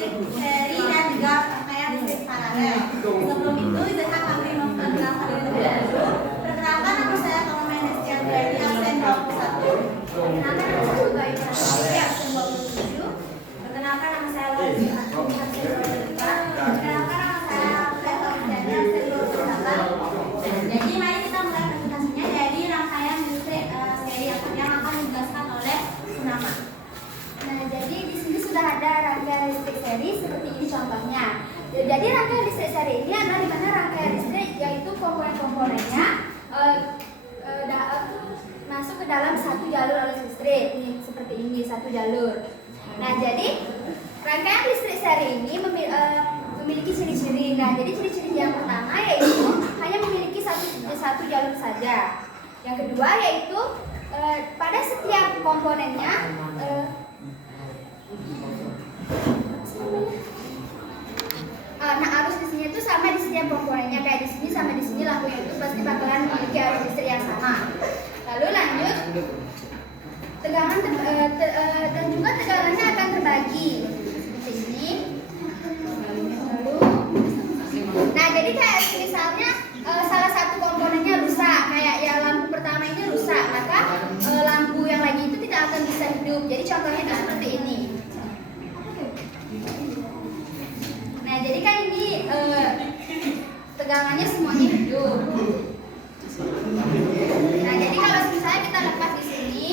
listrik seri dan juga rangkaian listrik paralel. Sebelum itu, izinkan kami memperkenalkan diri terlebih dahulu. Perkenalkan, nama saya Komen Estian dari absen 21. Perkenalkan, nama saya Juga Ibrahim dari absen 27. Perkenalkan, nama saya Lagi absen 23. Perkenalkan, nama saya Fredo dari absen 28. Jadi mari kita mulai presentasinya dari rangkaian listrik seri yang akan dijelaskan oleh Sunama. Nah, jadi di sini sudah ada rangkaian listrik seri seperti ini contohnya. Jadi rangkaian listrik seri ini adalah di mana rangkaian listrik yaitu komponen-komponennya masuk ke dalam satu jalur arus listrik. Ini seperti ini, satu jalur. Nah, jadi rangkaian listrik seri ini memiliki ciri-ciri. Nah, jadi ciri-ciri yang pertama yaitu hanya memiliki satu jalur saja. Yang kedua yaitu pada setiap komponennya arus di sini itu sama di setiap komponennya, kayak di sini sama di sini lampunya itu pasti bakalan memiliki arus listrik yang sama. Lalu lanjut, tegangan dan juga tegangannya akan terbagi seperti ini. Lalu, nah jadi kayak misalnya salah satu komponennya rusak, kayak ya lampu pertama ini rusak, maka lampu yang lagi itu tidak akan bisa hidup. Jadi contohnya itu seperti ini. Nah, jadi kan ini tegangannya semuanya hidup. Nah, jadi kalau misalnya kita lepas di sini,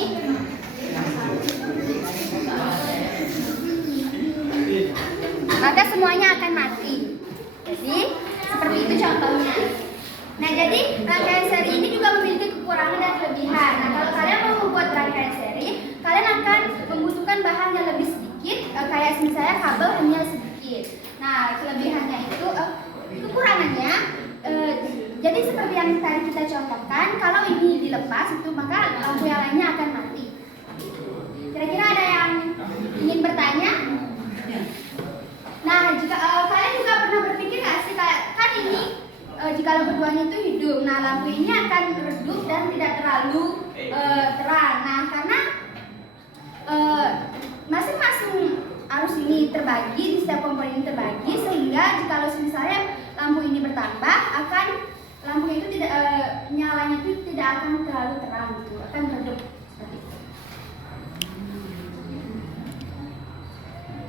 maka semuanya akan mati. Jadi seperti itu contohnya. Nah, jadi rangkaian seri ini juga memiliki kekurangan dan kelebihan. Nah, kalau kalian mau membuat rangkaian seri, kalian akan membutuhkan bahan yang lebih sedikit, kayak misalnya kabel hanya sedikit. Nah, kelebihannya itu, kekurangannya, jadi seperti yang tadi kita contohkan, kalau ini dilepas itu maka lampu yang lainnya akan mati. Kira-kira ada yang ingin bertanya? Nah, jika kalian juga pernah berpikir nggak sih kayak kan ini jika berduanya itu hidup, nah lampu ini akan redup dan tidak terlalu terang. Nah, karena masing-masing arus ini terbagi, di setiap komponen ini terbagi, sehingga jika misalnya lampu ini bertambah, akan lampu itu tidak nyalanya itu tidak akan terlalu terang gitu, akan redup seperti itu.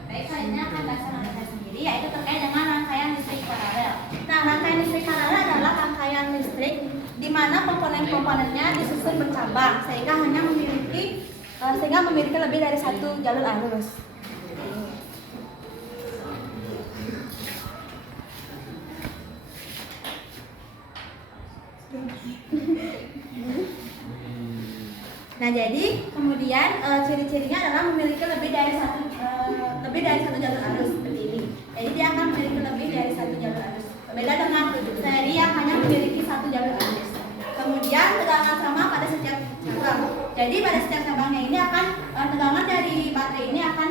Baik, selanjutnya akan bahasan oleh saya sendiri, yaitu terkait dengan rangkaian listrik paralel. Nah, rangkaian listrik paralel adalah rangkaian listrik di mana komponen-komponennya disusun bercabang sehingga memiliki lebih dari satu jalur arus. Nah, jadi kemudian ciri-cirinya adalah memiliki lebih dari satu jalur arus seperti ini. Jadi dia akan memiliki lebih dari satu jalur arus. Berbeda dengan seri yang hanya memiliki satu jalur arus. Kemudian tegangan sama pada setiap cabang. Jadi pada setiap cabangnya ini akan tegangan dari baterai ini akan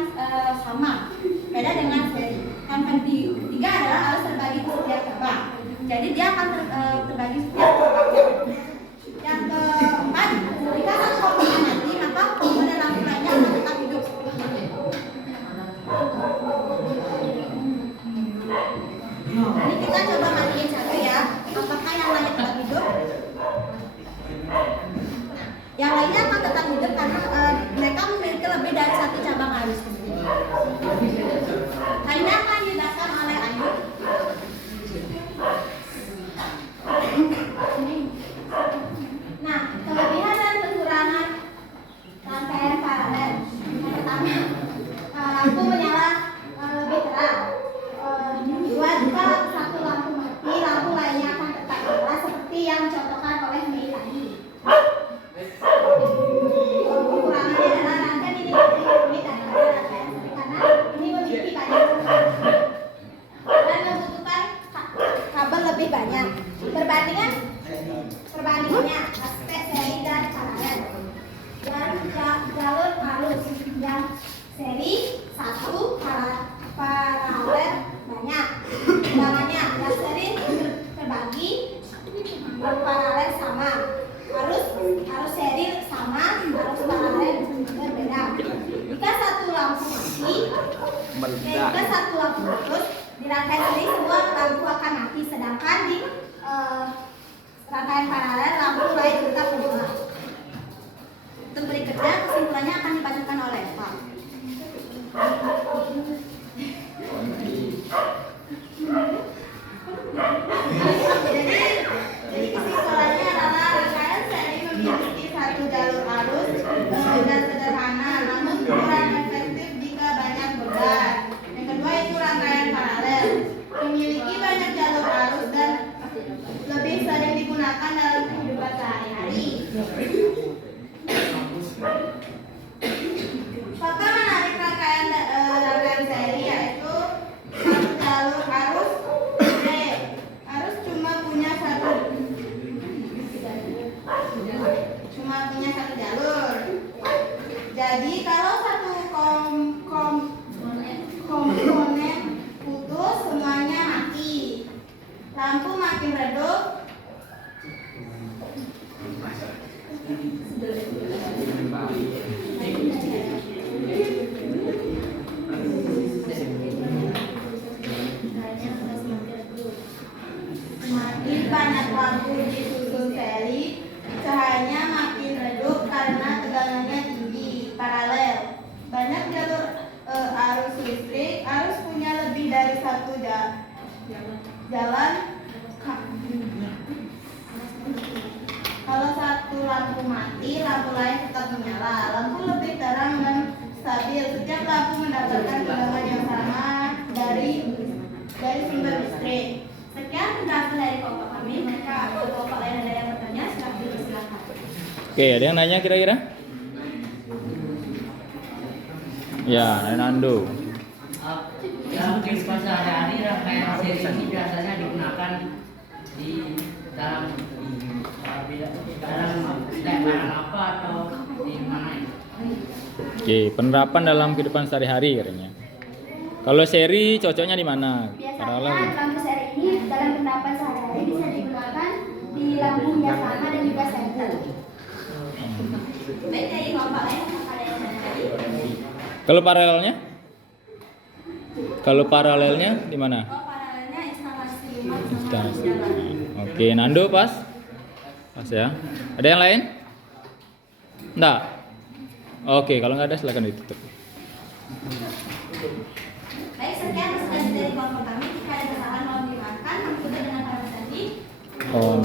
sama. Beda dengan seri. Yang ketiga adalah arus terbagi di setiap cabang. Jadi dia akan terbagi setiap cabang. Yang keempat, jika satu komponen mati, maka komponen lampu lainnya akan tetap hidup. Ini kita coba matiin satu ya. Apakah yang lainnya tetap hidup? Yang lainnya akan tetap hidup karena mereka memiliki lebih dari satu cabang arus. Nah, ini akan dijelaskan oleh Ayu. Nah, Jika satu lampu putus, di rangkaian seri sebuah lampu akan mati, sedangkan di rangkaian paralel lampu lain tetap menyala. Untuk berikutnya kesimpulannya akan dibacakan oleh Pak. Jadi kesimpulannya adalah rangkaian seri memiliki satu jalur arus dan sederhana, namun kurang efektif jika banyak beban. Yang kedua itu rangkaian paralel, memiliki banyak jalur arus dan lebih sering digunakan dalam kehidupan sehari-hari. Fakta menarik rangkaian seri yaitu satu jalur arus arus cuma punya satu jalur. Jadi kalau satu komponen putus, semuanya mati. Lampu makin redup. Semakin banyak lampu disusun seri, cahayanya makin redup karena tegangannya tinggi. Paralel, banyak jalur arus listrik, arus punya lebih dari satu jalan. Kalau satu lampu mati, lampu lain tetap menyala. Lampu lebih terang dan stabil. Setiap lampu mendapatkan tegangan yang sama dari sumber listrik. Sekian penjelasan dari kelompok kami. Mereka kelompok lain ada yang bertanya, silakan. Oke, ada yang nanya kira-kira? Ya, Nando. Dalam kehidupan sehari-hari rangkaian seri ini biasanya digunakan di dalam barang apa atau di mana? Oke, penerapan dalam kehidupan sehari-hari katanya. Kalau seri cocoknya di mana? Biasanya lampu seri ini dalam penerapan sehari-hari bisa digunakan di lampu minyak lama dan juga senter. Baik, dari kelompok lain apakah ada yang nanya lagi? Kalau paralelnya? Kalau paralelnya di mana? Oh, paralelnya instalasi rumah sama Instalasi. jalan. Oke, Nando pas? Pas ya. Ada yang lain? Enggak? Oke, kalau nggak ada silakan ditutup. Baik, sekian presentasi dari kelompok kami. Jika ada kesalahan mohon dimaafkan. Kami tutup dengan paragraf tadi. Om.